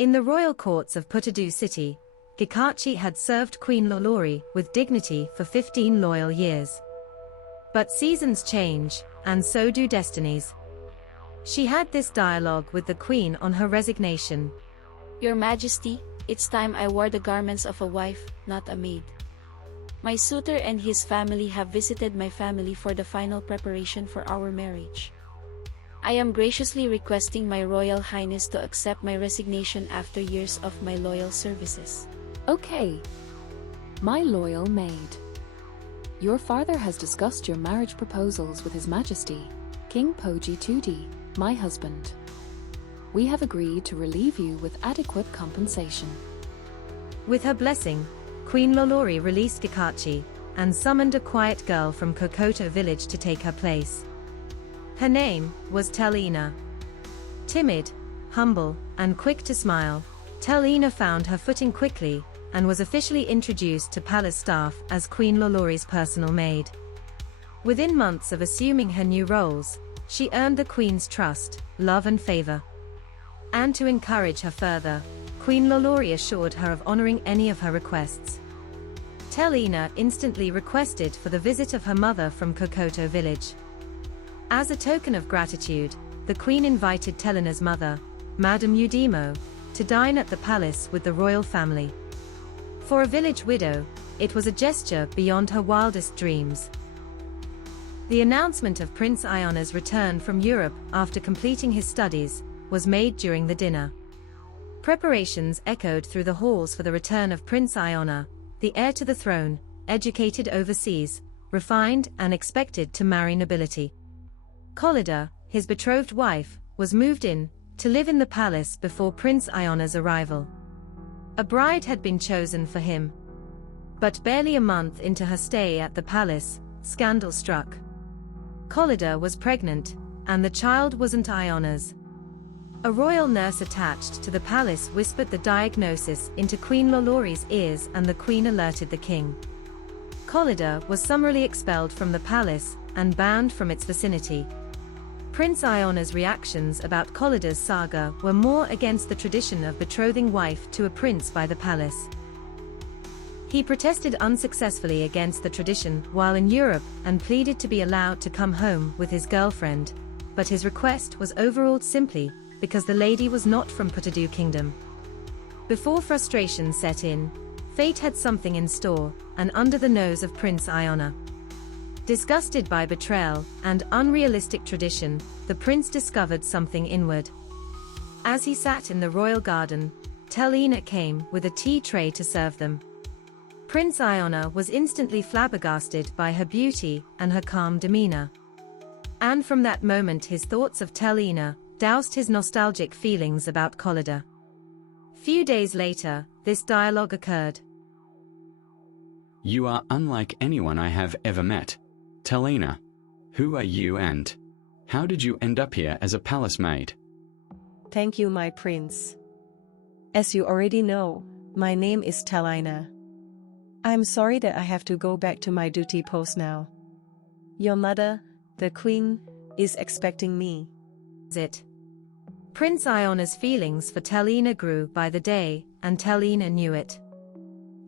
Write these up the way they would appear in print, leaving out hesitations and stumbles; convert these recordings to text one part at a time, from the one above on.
In the royal courts of Putado City, Gikachi had served Queen Lolori with dignity for 15 loyal years. But seasons change, and so do destinies. She had this dialogue with the queen on her resignation. Your Majesty, it's time I wore the garments of a wife, not a maid. My suitor and his family have visited my family for the final preparation for our marriage. I am graciously requesting my Royal Highness to accept my resignation after years of my loyal services. Okay. My loyal maid. Your father has discussed your marriage proposals with His Majesty, King Poji Tudi, my husband. We have agreed to relieve you with adequate compensation. With her blessing, Queen Lolori released Gikachi, and summoned a quiet girl from Kokoto village to take her place. Her name was Telina. Timid, humble, and quick to smile, Telina found her footing quickly, and was officially introduced to palace staff as Queen Lolori's personal maid. Within months of assuming her new roles, she earned the Queen's trust, love and favor. And to encourage her further, Queen Lolori assured her of honoring any of her requests. Telina instantly requested for the visit of her mother from Kokoto village. As a token of gratitude, the Queen invited Telina's mother, Madame Udimo, to dine at the palace with the royal family. For a village widow, it was a gesture beyond her wildest dreams. The announcement of Prince Ayana's return from Europe after completing his studies was made during the dinner. Preparations echoed through the halls for the return of Prince Ayana, the heir to the throne, educated overseas, refined and expected to marry nobility. Khalida, his betrothed wife, was moved in to live in the palace before Prince Ayana's arrival. A bride had been chosen for him. But barely a month into her stay at the palace, scandal struck. Khalida was pregnant, and the child wasn't Ayana's. A royal nurse attached to the palace whispered the diagnosis into Queen Lolori's ears, and the queen alerted the king. Khalida was summarily expelled from the palace and banned from its vicinity. Prince Ayana's reactions about Khalida's saga were more against the tradition of betrothing wife to a prince by the palace. He protested unsuccessfully against the tradition while in Europe and pleaded to be allowed to come home with his girlfriend, but his request was overruled simply because the lady was not from Putado Kingdom. Before frustration set in, fate had something in store, and under the nose of Prince Ayana. Disgusted by betrayal and unrealistic tradition, the prince discovered something inward. As he sat in the royal garden, Telina came with a tea tray to serve them. Prince Ayana was instantly flabbergasted by her beauty and her calm demeanor. And from that moment his thoughts of Telina doused his nostalgic feelings about Khalida. Few days later, this dialogue occurred. You are unlike anyone I have ever met. Telina, who are you and how did you end up here as a palace maid? Thank you, my prince. As you already know, my name is Telina. I'm sorry that I have to go back to my duty post now. Your mother, the queen, is expecting me. Prince Ayana's feelings for Telina grew by the day, and Telina knew it.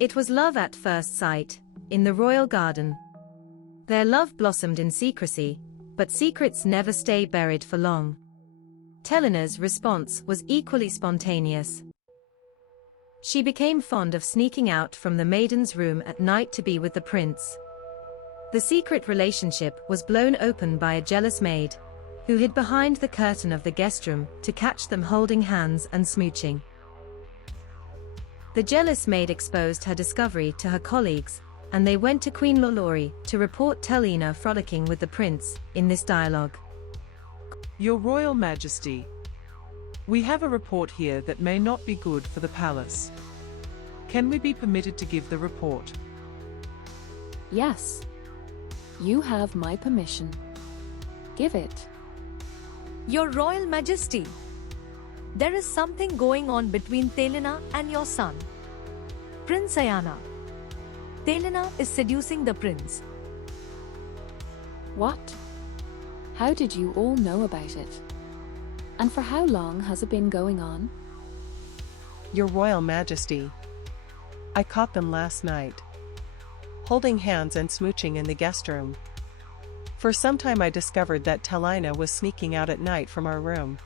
It was love at first sight, in the royal garden. Their love blossomed in secrecy, but secrets never stay buried for long. Telina's response was equally spontaneous. She became fond of sneaking out from the maiden's room at night to be with the prince. The secret relationship was blown open by a jealous maid, who hid behind the curtain of the guest room to catch them holding hands and smooching. The jealous maid exposed her discovery to her colleagues, and they went to Queen Lolori to report Telina frolicking with the prince in this dialogue. Your Royal Majesty, we have a report here that may not be good for the palace. Can we be permitted to give the report? Yes. You have my permission. Give it. Your Royal Majesty, there is something going on between Telina and your son, Prince Ayana. Telina is seducing the prince. What? How did you all know about it? And for how long has it been going on? Your Royal Majesty. I caught them last night, holding hands and smooching in the guest room. For some time I discovered that Telina was sneaking out at night from our room.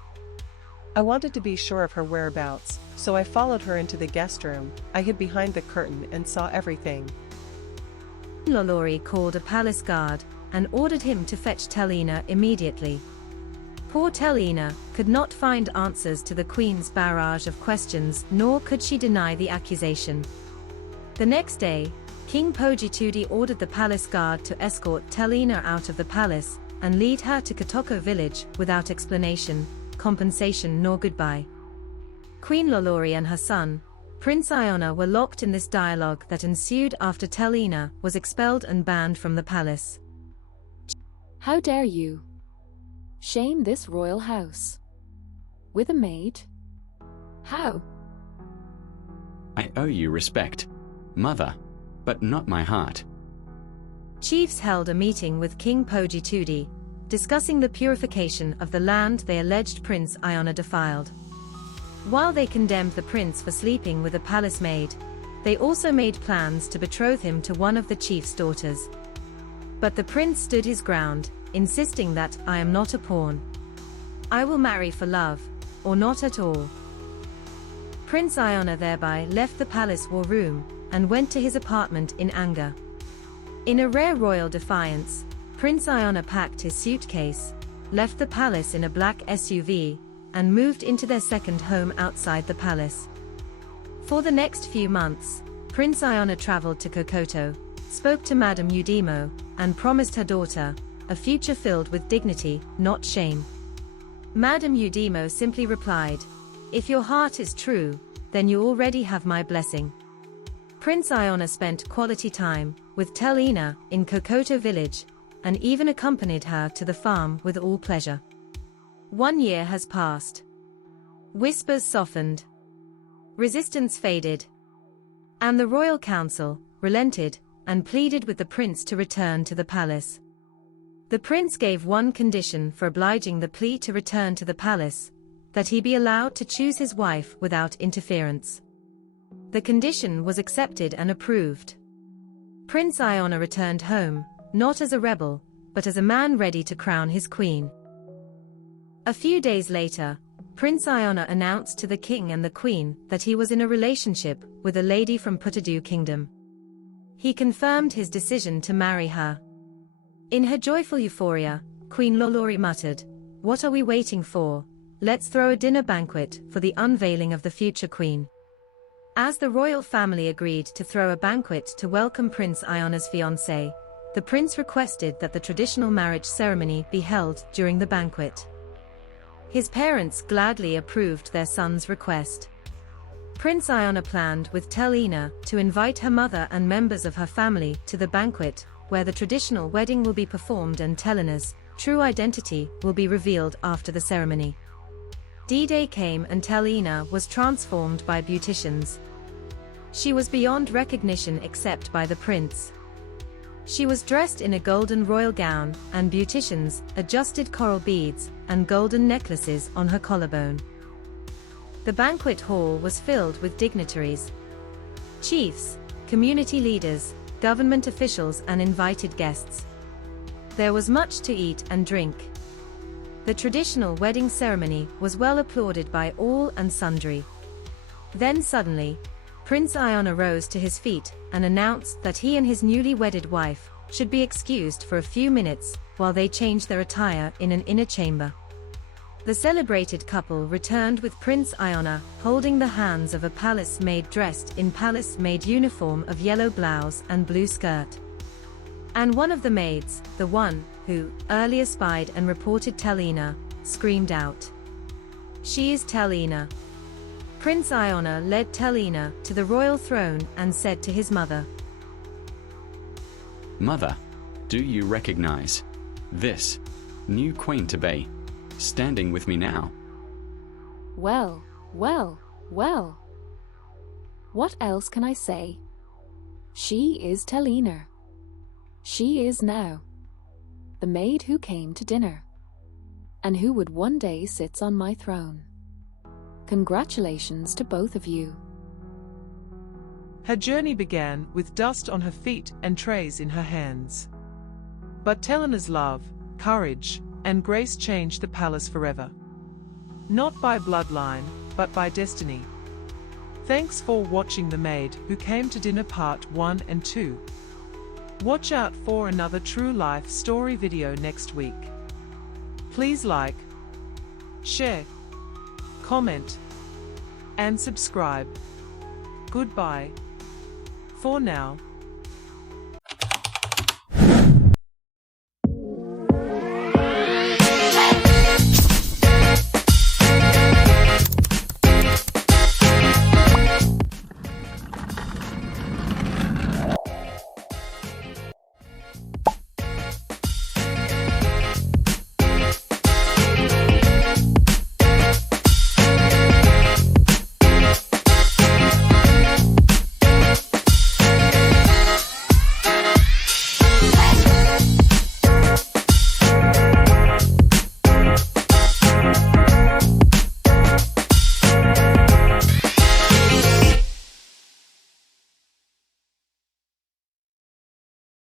I wanted to be sure of her whereabouts, so I followed her into the guest room. I hid behind the curtain and saw everything. Lolori called a palace guard and ordered him to fetch Telina immediately. Poor Telina could not find answers to the Queen's barrage of questions, nor could she deny the accusation. The next day, King Putado ordered the palace guard to escort Telina out of the palace and lead her to Putado village without explanation, compensation nor goodbye. Queen Lolori and her son, Prince Ayana, were locked in this dialogue that ensued after Telina was expelled and banned from the palace. How dare you shame this royal house with a maid? How? I owe you respect, mother, but not my heart. Chiefs held a meeting with King Putado, discussing the purification of the land they alleged Prince Ayana defiled. While they condemned the prince for sleeping with a palace maid, they also made plans to betroth him to one of the chief's daughters. But the prince stood his ground, insisting that, "I am not a pawn. I will marry for love, or not at all." Prince Ayana thereby left the palace war room and went to his apartment in anger. In a rare royal defiance, Prince Ayana packed his suitcase, left the palace in a black SUV, and moved into their second home outside the palace. For the next few months, Prince Ayana traveled to Kokoto, spoke to Madame Udimo, and promised her daughter a future filled with dignity, not shame. Madame Udimo simply replied, "If your heart is true, then you already have my blessing." Prince Ayana spent quality time with Telina in Kokoto village, and even accompanied her to the farm with all pleasure. 1 year has passed. Whispers softened. Resistance faded. And the royal council relented and pleaded with the prince to return to the palace. The prince gave one condition for obliging the plea to return to the palace: that he be allowed to choose his wife without interference. The condition was accepted and approved. Prince Ayana returned home, not as a rebel, but as a man ready to crown his queen. A few days later, Prince Ayana announced to the king and the queen that he was in a relationship with a lady from Putado Kingdom. He confirmed his decision to marry her. In her joyful euphoria, Queen Lolori muttered, "What are we waiting for? Let's throw a dinner banquet for the unveiling of the future queen." As the royal family agreed to throw a banquet to welcome Prince Ayana's fiancée, the prince requested that the traditional marriage ceremony be held during the banquet. His parents gladly approved their son's request. Prince Ayana planned with Telina to invite her mother and members of her family to the banquet, where the traditional wedding will be performed and Telina's true identity will be revealed after the ceremony. D-Day came and Telina was transformed by beauticians. She was beyond recognition except by the prince. She was dressed in a golden royal gown, and beauticians adjusted coral beads and golden necklaces on her collarbone. The banquet hall was filled with dignitaries, chiefs, community leaders, government officials and invited guests. There was much to eat and drink. The traditional wedding ceremony was well applauded by all and sundry. Then suddenly, Prince Ayana rose to his feet and announced that he and his newly wedded wife should be excused for a few minutes while they changed their attire in an inner chamber. The celebrated couple returned with Prince Ayana holding the hands of a palace maid dressed in palace maid uniform of yellow blouse and blue skirt. And one of the maids, the one who earlier spied and reported Telina, screamed out, "She is Telina." Prince Ayana led Telina to the royal throne and said to his mother, "Mother, do you recognize this new queen to be standing with me now?" Well, well, well. What else can I say? She is Telina. She is now the maid who came to dinner, and who would one day sit on my throne. Congratulations to both of you. Her journey began with dust on her feet and trays in her hands. But Telina's love, courage, and grace changed the palace forever. Not by bloodline, but by destiny. Thanks for watching The Maid Who Came to Dinner Part 1 and 2. Watch out for another true life story video next week. Please like, share, comment, and subscribe. Goodbye for now.